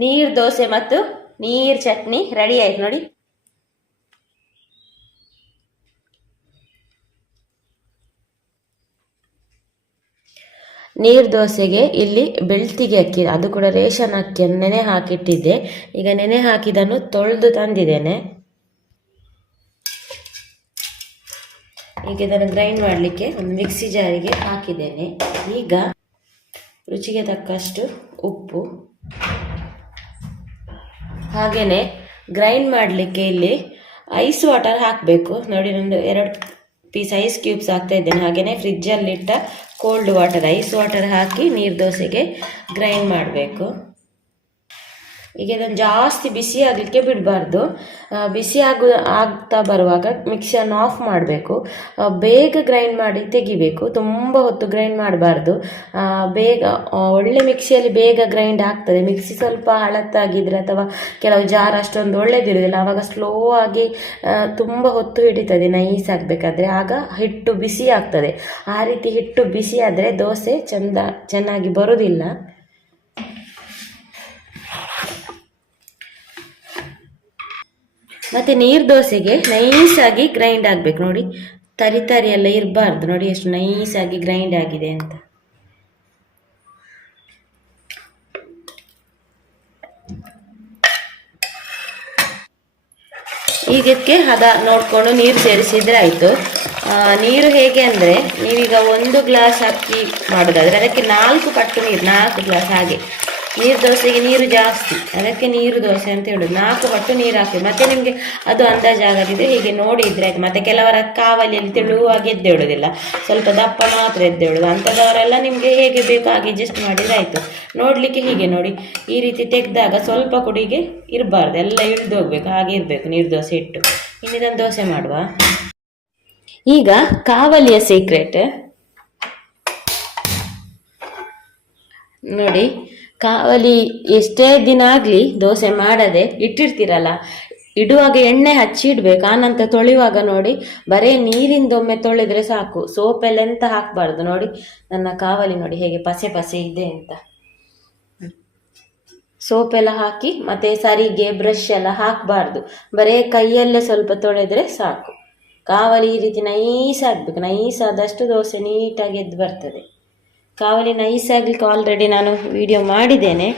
ನೀರ್ ದೋಸೆ ಮತ್ತು ನೀರ್ ಚಟ್ನಿ ರೆಡಿ ಆಯ್ತು ನೋಡಿ. ನೀರ್ ದೋಸೆಗೆ ಇಲ್ಲಿ ಬೆಳ್ತಿಗೆ ಅಕ್ಕಿ, ಅದು ಕೂಡ ರೇಷನ್ ಅಕ್ಕಿ ನೆನೆ ಹಾಕಿಟ್ಟಿದ್ದೆ. ಈಗ ನೆನೆ ಹಾಕಿದನ್ನು ತೊಳೆದು ತಂದಿದ್ದೇನೆ. ಈಗ ಇದನ್ನು ಗ್ರೈಂಡ್ ಮಾಡಲಿಕ್ಕೆ ಒಂದು ಮಿಕ್ಸಿ ಜಾರಿಗೆ ಹಾಕಿದ್ದೇನೆ. ಈಗ ರುಚಿಗೆ ತಕ್ಕಷ್ಟು ಉಪ್ಪು. ಹಾಗೆಯೇ ಗ್ರೈಂಡ್ ಮಾಡಲಿಕ್ಕೆ ಇಲ್ಲಿ ಐಸ್ ವಾಟರ್ ಹಾಕಬೇಕು. ನೋಡಿ ಒಂದು ಎರಡು ಪೀಸ್ ಐಸ್ ಕ್ಯೂಬ್ಸ್ ಹಾಕ್ತಾ ಇದ್ದೇನೆ ಹಾಗೆಯೇ ಫ್ರಿಜ್ಜಲ್ಲಿಟ್ಟ ಕೋಲ್ಡ್ ವಾಟರ್ ಐಸ್ ವಾಟರ್ ಹಾಕಿ ನೀರು ದೋಸೆಗೆ ಗ್ರೈಂಡ್ ಮಾಡಬೇಕು. ಈಗ ಇದನ್ನು ಜಾಸ್ತಿ ಬಿಸಿ ಆಗಲಿಕ್ಕೆ ಬಿಡಬಾರ್ದು. ಬಿಸಿ ಆಗು, ಆಗ್ತಾ ಬರುವಾಗ ಮಿಕ್ಸಿಯನ್ನು ಆಫ್ ಮಾಡಬೇಕು. ಬೇಗ ಗ್ರೈಂಡ್ ಮಾಡಿ ತೆಗಿಬೇಕು. ತುಂಬ ಹೊತ್ತು ಗ್ರೈಂಡ್ ಮಾಡಬಾರ್ದು. ಬೇಗ ಒಳ್ಳೆ ಮಿಕ್ಸಿಯಲ್ಲಿ ಬೇಗ ಗ್ರೈಂಡ್ ಆಗ್ತದೆ. ಮಿಕ್ಸಿ ಸ್ವಲ್ಪ ಹಳತ್ತಾಗಿದ್ರೆ ಅಥವಾ ಕೆಲವು ಜಾರ್ ಅಷ್ಟೊಂದು ಒಳ್ಳೇದಿರೋದಿಲ್ಲ ಆವಾಗ ಸ್ಲೋ ಆಗಿ ತುಂಬ ಹೊತ್ತು ಹಿಡಿತದೆ, ನೈಸ್ ಆಗಬೇಕಾದ್ರೆ. ಆಗ ಹಿಟ್ಟು ಬಿಸಿ ಆಗ್ತದೆ. ಆ ರೀತಿ ಹಿಟ್ಟು ಬಿಸಿ ಆದರೆ ದೋಸೆ ಚೆಂದ, ಚೆನ್ನಾಗಿ ಬರೋದಿಲ್ಲ. ಮತ್ತೆ ನೀರು ದೋಸೆಗೆ ನೈಸ್ ಆಗಿ ಗ್ರೈಂಡ್ ಆಗಬೇಕು ನೋಡಿ. ತರಿ ತರಿ ಎಲ್ಲ ಇರಬಾರ್ದು ನೋಡಿ ಎಷ್ಟು ನೈಸ್ ಆಗಿ ಗ್ರೈಂಡ್ ಆಗಿದೆ ಅಂತ. ಈಗಕ್ಕೆ ಹದ ನೋಡಿಕೊಂಡು ನೀರು ಸೇರಿಸಿದ್ರೆ ಆಯಿತು. ನೀರು ಹೇಗೆ ಅಂದರೆ ನೀವೀಗ ಒಂದು ಗ್ಲಾಸ್ ಅಕ್ಕಿ ಮಾಡೋದಾದರೆ ಅದಕ್ಕೆ ನಾಲ್ಕು ಪಟ್ಟು ನೀರು, ನಾಲ್ಕು ಗ್ಲಾಸ್ ಹಾಗೆ. ನೀರು ದೋಸೆಗೆ ನೀರು ಜಾಸ್ತಿ. ಅದಕ್ಕೆ ನೀರು ದೋಸೆ ಅಂತ ಹೇಳೋದು. ನಾಲ್ಕು ಪಟ್ಟು ನೀರು ಹಾಕಿ ಮತ್ತೆ ನಿಮಗೆ ಅದು ಅಂದಾಜು ಆಗದಿದ್ರೆ ಹೀಗೆ ನೋಡಿ ಇದ್ರೆ ಆಯ್ತು. ಮತ್ತೆ ಕೆಲವರ ಕಾವಲಿಯಲ್ಲಿ ತೆಳುವಾಗಿ ಎದ್ದೇಳೋದಿಲ್ಲ ಸ್ವಲ್ಪ ದಪ್ಪ ಮಾತ್ರ ಎದ್ದೇಳೋದು ಅಂಥದವರೆಲ್ಲ ನಿಮಗೆ ಹೇಗೆ ಬೇಕು ಹಾಗೆ ಅಡ್ಜಸ್ಟ್ ಮಾಡಿದ್ರೆ ಆಯಿತು. ನೋಡಲಿಕ್ಕೆ ಹೀಗೆ ನೋಡಿ. ಈ ರೀತಿ ತೆಗೆದಾಗ ಸ್ವಲ್ಪ ಕುಡಿಗೆ ಇರಬಾರ್ದು. ಎಲ್ಲ ಇಳಿದು ಹೋಗ್ಬೇಕು. ಹಾಗೆ ಇರಬೇಕು ನೀರು ದೋಸೆ ಇಟ್ಟು. ಇನ್ನಿದನ್ ದೋಸೆ ಮಾಡುವ. ಈಗ ಕಾವಲಿಯ ಸೀಕ್ರೆಟ್ ನೋಡಿ. ಕಾವಲಿ ಎಷ್ಟೇ ದಿನ ಆಗಲಿ ದೋಸೆ ಮಾಡದೆ ಇಟ್ಟಿರ್ತೀರಲ್ಲ, ಇಡುವಾಗ ಎಣ್ಣೆ ಹಚ್ಚಿ ಇಡ್ಬೇಕು ಆನಂತರ ತೊಳೆಯುವಾಗ ನೋಡಿ, ಬರೇ ನೀರಿಂದೊಮ್ಮೆ ತೊಳೆದ್ರೆ ಸಾಕು, ಸೋಪೆಲ್ಲ ಎಂತ ಹಾಕಬಾರ್ದು ನೋಡಿ, ನನ್ನ ಕಾವಲಿ ನೋಡಿ ಹೇಗೆ ಪಸೆ ಪಸೆ ಇದೆ ಅಂತ. ಸೋಪೆಲ್ಲ ಹಾಕಿ, ಮತ್ತೆ ಸರಿಗೆ ಬ್ರಷ್ ಎಲ್ಲ ಹಾಕಬಾರ್ದು, ಬರೇ ಕೈಯಲ್ಲೇ ಸ್ವಲ್ಪ ತೊಳೆದ್ರೆ ಸಾಕು. ಕಾವಲಿ ಈ ರೀತಿ ನೈಸ್ ಆಗಬೇಕು ನೈಸ್ ಆದಷ್ಟು ದೋಸೆ ನೀಟಾಗಿ ಎದ್ದು ಬರ್ತದೆ. ಕಾವಲಿ ನೈಸ್ ಆಗಲಿಕ್ಕೆ ಆಲ್ರೆಡಿ ನಾನು ವಿಡಿಯೋ ಮಾಡಿದ್ದೇನೆ.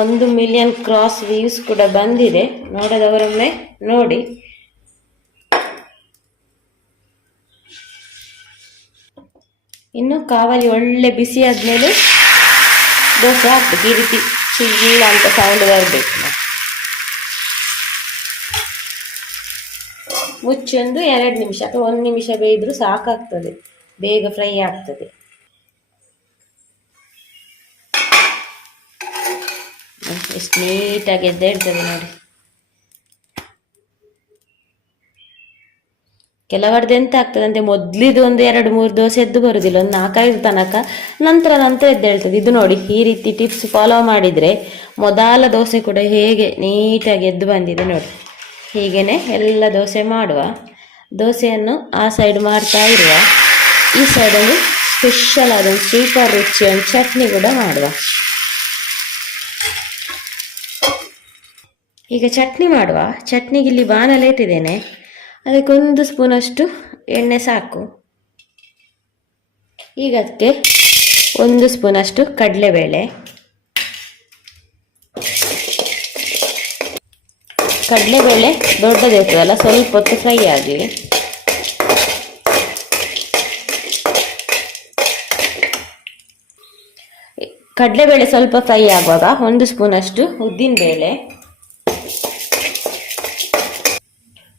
ಒಂದು ಮಿಲಿಯನ್ ಕ್ರಾಸ್ ವ್ಯೂಸ್ ಕೂಡ ಬಂದಿದೆ. ನೋಡದವರೊಮ್ಮೆ ನೋಡಿ. ಇನ್ನು ಕಾವಲಿ ಒಳ್ಳೆ ಬಿಸಿ ಆದಮೇಲೆ ದೋಸೆ ಆಗ್ತದೆ ಈ ರೀತಿ ಚಿಲ್ಲ ಅಂತ ಸೌಂಡ್ ಬರಬೇಕು. ಮುಚ್ಚೊಂದು ಎರಡು ನಿಮಿಷ ಅಥವಾ ಒಂದು ನಿಮಿಷ ಬೇಯಿದ್ರೂ ಸಾಕಾಗ್ತದೆ. ಬೇಗ ಫ್ರೈ ಆಗ್ತದೆ. ಎಷ್ಟು ನೀಟಾಗಿ ಎದ್ದೇಳ್ತದೆ ನೋಡಿ. ಕೆಲವರದ್ದು ಎಂತ ಆಗ್ತದೆ ಅಂದ್ರೆ ಮೊದ್ಲಿದು ಒಂದು ಎರಡು ಮೂರು ದೋಸೆ ಎದ್ದು ಬರುದಿಲ್ಲ. ಒಂದು ನಾಲ್ಕೈದು ತನಕ ನಂತರ ನಂತರ ಎದ್ದೇಳ್ತದೆ ಇದು ನೋಡಿ, ಈ ರೀತಿ ಟಿಪ್ಸ್ ಫಾಲೋ ಮಾಡಿದ್ರೆ ಮೊದಲ ದೋಸೆ ಕೂಡ ಹೇಗೆ ನೀಟಾಗಿ ಎದ್ದು ಬಂದಿದೆ ನೋಡಿ. ಹೀಗೇನೆ ಎಲ್ಲ ದೋಸೆ ಮಾಡುವ. ದೋಸೆಯನ್ನು ಆ ಸೈಡ್ ಮಾಡ್ತಾ ಇರುವ. ಈ ಸೈಡಲ್ಲಿ ಸ್ಪೆಷಲ್ ಆದ ಸೂಪರ್ ರುಚಿ ಚಟ್ನಿ ಕೂಡ ಮಾಡುವ. ಈಗ ಚಟ್ನಿ ಮಾಡುವ. ಚಟ್ನಿಗೆ ಇಲ್ಲಿ ಬಾಣಲೆ ಇಟ್ಟಿದ್ದೇನೆ ಅದಕ್ಕೆ ಒಂದು ಸ್ಪೂನಷ್ಟು ಎಣ್ಣೆ ಸಾಕು. ಈಗ ಅದಕ್ಕೆ ಒಂದು ಸ್ಪೂನಷ್ಟು ಕಡಲೆಬೇಳೆ. ಕಡಲೆಬೇಳೆ ದೊಡ್ಡದಿರ್ತದಲ್ಲ, ಸ್ವಲ್ಪ ಹೊತ್ತು ಫ್ರೈ ಆಗಲಿ ಕಡಲೆಬೇಳೆ ಸ್ವಲ್ಪ ಫ್ರೈ ಆಗುವಾಗ ಒಂದು ಸ್ಪೂನಷ್ಟು ಉದ್ದಿನಬೇಳೆ.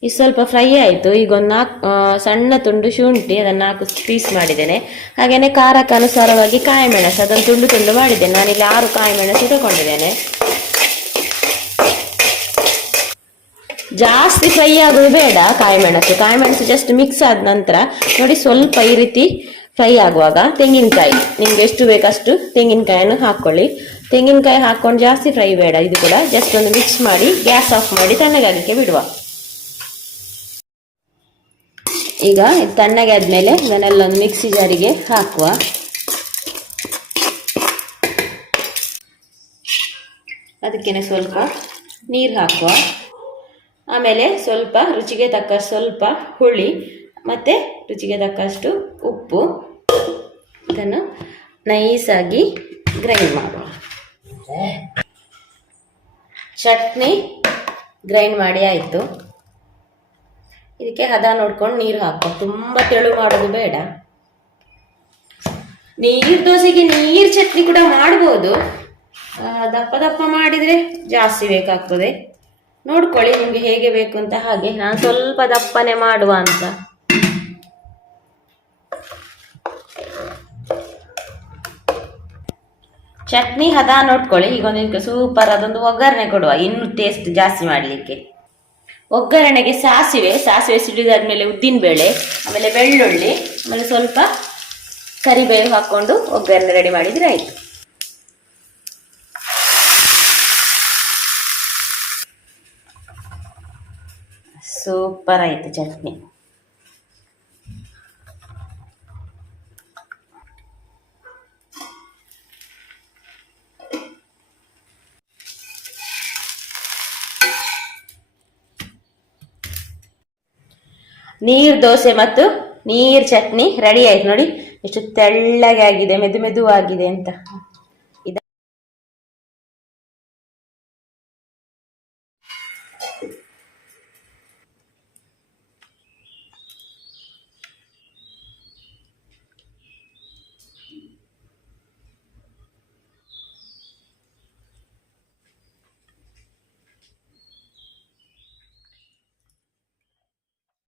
ಇದು ಸ್ವಲ್ಪ ಫ್ರೈ ಆಯಿತು. ಈಗ ಒಂದು ನಾಲ್ಕು ಸಣ್ಣ ತುಂಡು ಶುಂಠಿ, ಅದನ್ನು ನಾಲ್ಕು ಪೀಸ್ ಮಾಡಿದ್ದೇನೆ. ಹಾಗೆಯೇ ಖಾರಕ್ಕೆ ಅನುಸಾರವಾಗಿ ಕಾಯಿಮೆಣಸು, ಅದನ್ನು ತುಂಡು ತುಂಡು ಮಾಡಿದ್ದೇನೆ. ನಾನಿಲ್ಲಿ ಆರು ಕಾಯಿಮೆಣಸು ತಗೊಂಡಿದ್ದೇನೆ ಜಾಸ್ತಿ ಫ್ರೈ ಆಗೋದು ಬೇಡ ಕಾಯಿಮೆಣಸು. ಕಾಯಿಮೆಣಸು ಕಾಯಿ ಮೆಣಸು ಜಸ್ಟ್ ಮಿಕ್ಸ್ ಆದ ನಂತರ ನೋಡಿ ಸ್ವಲ್ಪ ಈ ರೀತಿ ಫ್ರೈ ಆಗುವಾಗ ತೆಂಗಿನಕಾಯಿ. ನಿಮ್ಗೆ ಎಷ್ಟು ಬೇಕಷ್ಟು ತೆಂಗಿನಕಾಯನ್ನು ಹಾಕ್ಕೊಳ್ಳಿ ತೆಂಗಿನಕಾಯಿ ಹಾಕ್ಕೊಂಡು ಜಾಸ್ತಿ ಫ್ರೈ ಬೇಡ. ಇದು ಕೂಡ ಜಸ್ಟ್ ಒಂದು ಮಿಕ್ಸ್ ಮಾಡಿ, ಗ್ಯಾಸ್ ಆಫ್ ಮಾಡಿ ತಣ್ಣಗಾಗಲಿಕ್ಕೆ ಬಿಡುವ. ಈಗ ತಣ್ಣಗೆ ಆದಮೇಲೆ ಇದನ್ನೆಲ್ಲ ಒಂದು ಮಿಕ್ಸಿ ಜಾರಿಗೆ ಹಾಕುವ. ಅದಕ್ಕೇನೆ ಸ್ವಲ್ಪ ನೀರು ಹಾಕುವ. ಆಮೇಲೆ ಸ್ವಲ್ಪ ರುಚಿಗೆ ತಕ್ಕ ಸ್ವಲ್ಪ ಹುಳಿ ಮತ್ತು ರುಚಿಗೆ ತಕ್ಕಷ್ಟು ಉಪ್ಪು. ಇದನ್ನು ನೈಸಾಗಿ ಗ್ರೈಂಡ್ ಮಾಡುವ. ಚಟ್ನಿ ಗ್ರೈಂಡ್ ಮಾಡಿ ಆಯಿತು. ಇದಕ್ಕೆ ಹದ ನೋಡ್ಕೊಂಡು ನೀರು ಹಾಕೋ. ತುಂಬ ತೆಳು ಮಾಡೋದು ಬೇಡ. ನೀರು ದೋಸೆಗೆ ನೀರು ಚಟ್ನಿ ಕೂಡ ಮಾಡ್ಬೋದು. ದಪ್ಪ ದಪ್ಪ ಮಾಡಿದರೆ ಜಾಸ್ತಿ ಬೇಕಾಗ್ತದೆ. ನೋಡ್ಕೊಳ್ಳಿ ನಿಮಗೆ ಹೇಗೆ ಬೇಕು ಅಂತ ಹಾಗೆ. ನಾನು ಸ್ವಲ್ಪ ದಪ್ಪನೆ ಮಾಡುವ ಅಂತ. ಚಟ್ನಿ ಹದ ನೋಡ್ಕೊಳ್ಳಿ. ಈಗ ಒಂದು ಸೂಪರ್ ಅದೊಂದು ಒಗ್ಗರಣೆ ಕೊಡುವ. ಇನ್ನು ಟೇಸ್ಟ್ ಜಾಸ್ತಿ ಮಾಡಲಿಕ್ಕೆ. ಒಗ್ಗರಣೆಗೆ ಸಾಸಿವೆ ಸಾಸಿವೆ ಸಿಡಿದಾದ್ಮೇಲೆ ಉದ್ದಿನಬೇಳೆ, ಆಮೇಲೆ ಬೆಳ್ಳುಳ್ಳಿ, ಆಮೇಲೆ ಸ್ವಲ್ಪ ಕರಿಬೇವು ಹಾಕ್ಕೊಂಡು ಒಗ್ಗರಣೆ ರೆಡಿ ಮಾಡಿದರೆ ಆಯಿತು. ಸೂಪರ್ ಆಯಿತು ಚಟ್ನಿ. ನೀರು ದೋಸೆ ಮತ್ತು ನೀರು ಚಟ್ನಿ ರೆಡಿ ಆಯ್ತು ನೋಡಿ. ಎಷ್ಟು ತೆಳ್ಳಗೆ ಆಗಿದೆ ಮೆದು ಮೆದುವಾಗಿದೆ ಅಂತ.